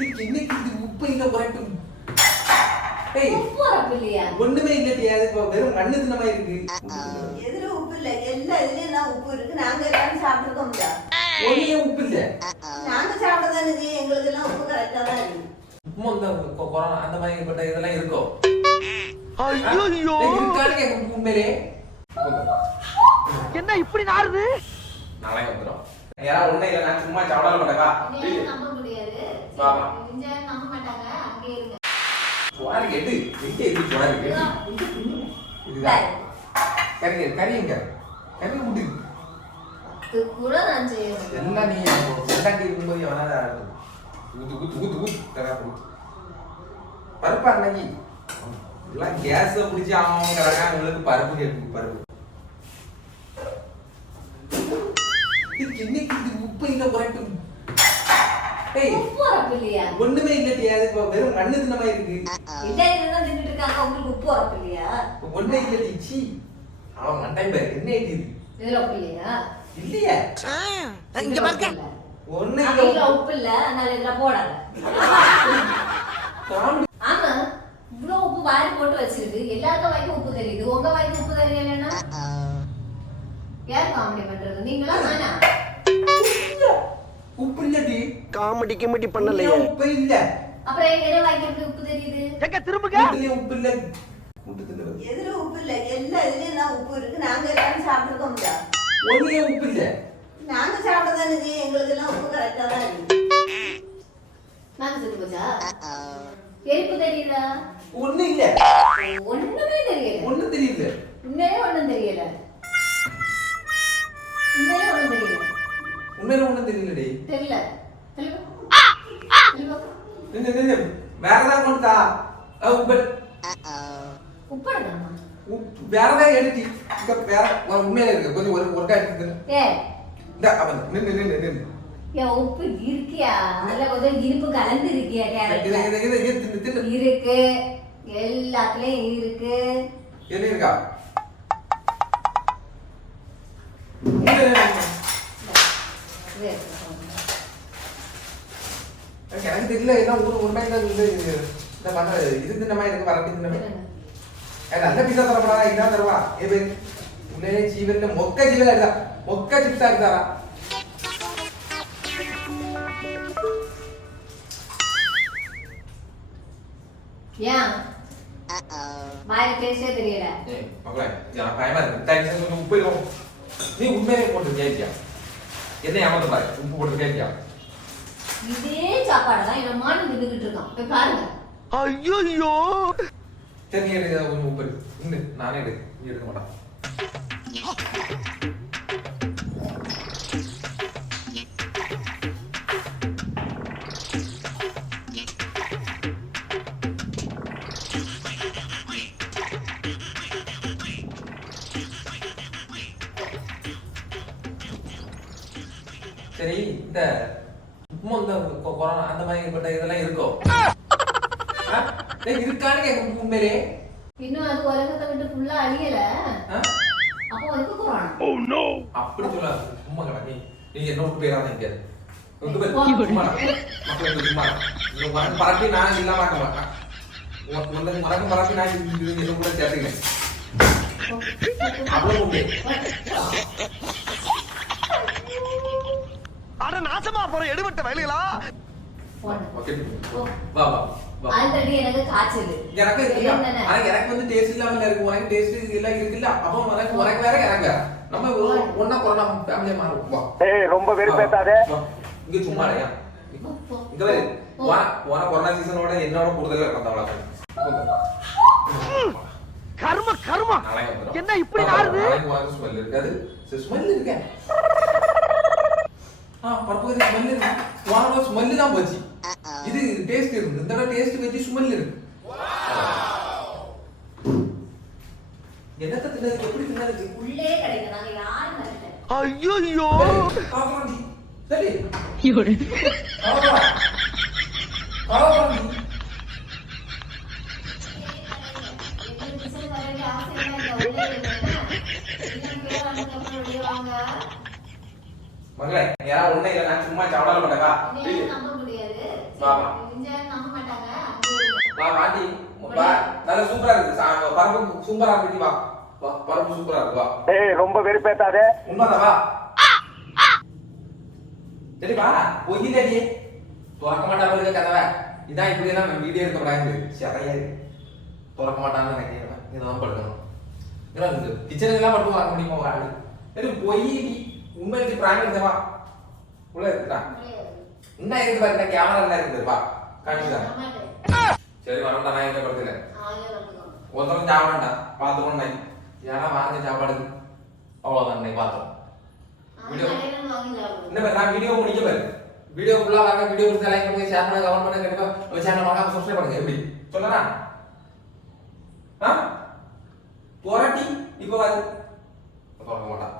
இன்னைக்கு இது உப்பு இல்ல குறைக்கும். ஏய் உப்பு இல்லையா? ஒண்ணுமே இல்லடி, அது வெறும் மண்ணு தின்ன மாதிரி இருக்கு. எதுல உப்பு இல்ல? எல்லா இதுலயும் தான் உப்பு இருக்கு. நாங்க எல்லாரும் சாப்பிட்டுருக்கோம்ல. ஒண்ணுமே உப்பு இல்ல. நாங்க சாப்பிட்டதானே இது, எங்களுக்கு எல்லாம் உப்பு கரெக்டா தான் இருக்கு. உப்புமா இந்த கொரோனா அந்த மாதிரி பட்ட இதெல்லாம் இருக்கோ? ஐயோ இருக்கானே உண்மையிலே. என்ன இப்படி நாறுது? நாளைக்கு வந்துடும். யாராவது ஒண்ணே இல்ல, நான் சும்மா சாப்பிடாம மாட்டேக்கா. நம்ப முடியாது. இங்க நம்ப மாட்டாங்க. அங்கே இருங்க. சுவாரி எடு, எங்க இருக்கு சுவாரி? இதுதான் கறி, கறிங்க கறி முடி இது கூட நான் செய்யணும். எல்லாம் நீ செல்லாட்டி இருக்கும்போது எவனாவது ஊத்து ஊத்து ஊத்து ஊத்து தரா போட்டு பருப்பா அன்னைக்கு எல்லாம் கேஸை பிடிச்சி அவன் கிடக்கான். உங்களுக்கு பருப்பு கேட்கும் பருப்பு. இதுக்கு இன்னைக்கு இது உப்பு இல்ல குறைக்கும். ஏய் உப்பு இல்லையா? ஒண்ணுமே இல்லடி, அது வெறும் மண்ணு தின்ன மாதிரி இருக்கு. இல்ல இதுதான் தின்னுட்டு இருக்காங்க. உங்களுக்கு உப்பு இல்லையா? ஒண்ணே இல்லடி. சீ, அவன் மண்டைன் பேர் என்ன இது? இதுல உப்பு இல்லையா? இல்லையா? இங்க பாருங்க. ஒண்ணே இதுல இல்ல. உப்பு இல்ல, அதனால இதுல போடல. ஆமா, இவ்வளவு உப்பு வாரி போட்டு வச்சிருக்கு. எல்லாருக்கும் வாய்க்கு உப்பு தெரியுது, உங்க வாய்க்கு உப்பு தெரியலன்னா யார் காமெடி பண்றது? நீங்களா நானா? உப்பு இல்லடி. காமெடி கிமெடி பண்ணலையே. உப்பு இல்ல. அப்புறம் எங்க வாய்க்கு எப்படி உப்பு தெரியுது? எங்க திரும்புங்க. இதுலயே உப்பு இல்ல. முட்டு தின்னு. எதுல உப்பு இல்ல? எல்லா இதுலயும் தான் உப்பு இருக்கு. நாங்க எல்லாரும் சாப்பிட்டுருக்கோம்ல. ஒண்ணே உப்பு இல்ல. நாங்க சாப்பிட்டதானே இது, எங்களுக்கு எல்லாம் உப்பு கரெக்டா தான் இருக்கு. நாங்க செத்து போச்சா? எரிப்பு தெரியுதா? ஒண்ணு இல்ல. ஒண்ணுமே தெரியல. ஒண்ணு தெரியல. உண்மையிலே ஒண்ணும் தெரியல. உண்மையிலே ஒண்ணும் தெரியல. உண்மையில ஒண்ணும் தெரியலடி. தெரியல. தெரியல. நின்னு நின்னு வேற ஏதாவது கொண்டு தா. உப்பு உப்பு எடுக்கணுமா? வேற ஏதாவது எடுத்து இங்க வேற உண்மையில இருக்கு. கொஞ்சம் ஒரு கா எடுத்து ஏ இந்த அவன் நின்னு நின்னு நின்னு ஏன் உப்பு இருக்கியா? அதுல கொஞ்சம் இனிப்பு கலந்து இருக்கியா? இது கேரட்ல இது இது தின்னு தின்னு இருக்கு. எல்லாத்துலயும் இருக்கு. என்ன இருக்கா? எனக்கு தெரியல. எல்லாம் உண்மையில இந்த பண்ண இது தின்ன மாதிரி இருக்கு. வரப்பி தின்ன மாதிரி நல்ல பீஸா தரப்படாதா? இதான் தருவா. ஏ பேர் உண்மையிலே ஜீவன்ல மொக்க ஜீவன் எடுத்தா மொக்க சிப்ஸா எடுத்தாரா? ஏன் வாய் டேஸ்டே தெரியல? மக்களே எனக்கு பயமா இருக்கு. டைம் கொஞ்சம் உப்பு இருக்கும். நீ உண்மையிலே போட்டு கேட்டியா? என்ன ஏமாத்த பாரு. உப்பு போட்டு கேட்டியா? இதே சாப்பாடு தான் என் மாடு தின்னுக்கிட்டு இருக்கான். போய் பாருங்க. ஐயோ சரி நீ எடுக்க கொஞ்சம் உப்பு இருக்கு. இன்னும் நானே எடுக்க. நீ எடுக்க மாட்டான். சரி இந்த உப்புமா இந்த கொரோனா அந்த மாதிரி பட்ட இதெல்லாம் இருக்கோ? இருக்கான்னு கேட்க உண்மையிலே. இன்னும் அது உலகத்தை விட்டு ஃபுல்லா அழியல. அப்போ வந்து கொரோனா. அப்படி சொல்லாது. சும்மா கிடக்கு. நீங்க என்ன விட்டு போயிடாத இங்க. சும்மா மக்களுக்கு சும்மா உனக்கு பரப்பி நான் இல்லாம ஆக்க மாட்டேன். உனக்கு பரப்பி நான் என்ன கூட சேர்த்துக்கிறேன். அவ்வளவு உண்டு. அட நாசமா போற எடுபட்ட வேலைகளா. ஓகே வா வா வா. ஆல்ரெடி எனக்கு காய்ச்சல். எனக்கு இல்ல. ஆனா எனக்கு வந்து டேஸ்ட் இல்லாம இருக்கு. உனக்கு டேஸ்ட் எல்லாம் இருக்குல்ல. அப்போ உனக்கு வேற எனக்கு வேற. நம்ம ஒண்ணா கொரோனா ஃபேமிலியா மாறுவோம். வா. ஏய் ரொம்ப வெறுப்பேத்தாதே. இங்க சும்மா இல்லையா? இங்க பாரு. போன கொரோனா சீசனோட என்னோட கூடுதலா நடந்தவளா. கர்ம கர்ம. என்ன இப்படி நாறுது? உனக்கு ஸ்மெல் இருக்காது. ஸ்மெல் இருக்கே. பருப்பு ஸ்மெல் இருக்கு. உனக்கு ஸ்மெல் தான் போச்சு. இது டேஸ்ட் இருக்கு. இந்த டேஸ்ட் வச்சு ஸ்மெல் இருக்கு. என்னத்த தின்னது? எப்படி தின்னது? உள்ளே கிடைக்கும். நாங்க யாரும் வரல. ஐயோ ஆமாடி. சரி. இவரு. ஆமாடி. மகளே யாரா ஒண்ணே இல்ல, நான் சும்மா சாப்பிடாம மாட்டேக்கா. நம்ப முடியாது. வா வா நம்ப மாட்டாங்க. வா வாட்டி வா நல்ல சூப்பரா இருக்கு பருப்பு சூப்பரா இருக்கு வா வா பருப்பு சூப்பரா இருக்கு வா ஏய் ரொம்ப வெறுப்பேத்தாதே. உண்மைதான் வா சரி வா பொய்யிலடி துறக்க மாட்டாம இருக்க கதவை இதான் இப்படி எல்லாம் வீடியோ எடுக்க கூடாது சரியா இருக்கு துறக்க மாட்டான்னு நினைக்கிறேன் இதான் படுக்கணும் ஏன்னா இந்த கிச்சனுக்கு எல்லாம் மட்டும் வாங்க முடியுமா வாடு சரி பொய்யி உண்மைக்கு பிராங்க் எடுத்தவா உள்ள இருக்குடா என்ன இருக்கு பாருங்க கேமரா எல்லாம் இருக்குது வா காணிக்கலாம் சரி வரண்டா நான் எங்க படுத்துல ஒருத்தரும் சாப்பிடண்டா பார்த்துக்கணும் நான் ஏன்னா வாங்க சாப்பாடு அவ்வளவுதான் இன்னைக்கு பார்த்தோம் என்ன பாரு நான் வீடியோ முடிக்க பாரு வீடியோ ஃபுல்லா வாங்க வீடியோ கொடுத்து லைக் பண்ணுங்க ஷேர் பண்ணுங்க கமெண்ட் பண்ணுங்க கண்டிப்பா நம்ம சேனலை மறக்காம சப்ஸ்கிரைப் பண்ணுங்க எப்படி சொல்லறா போராட்டி இப்போ வந்து பார்க்க மாட்டான்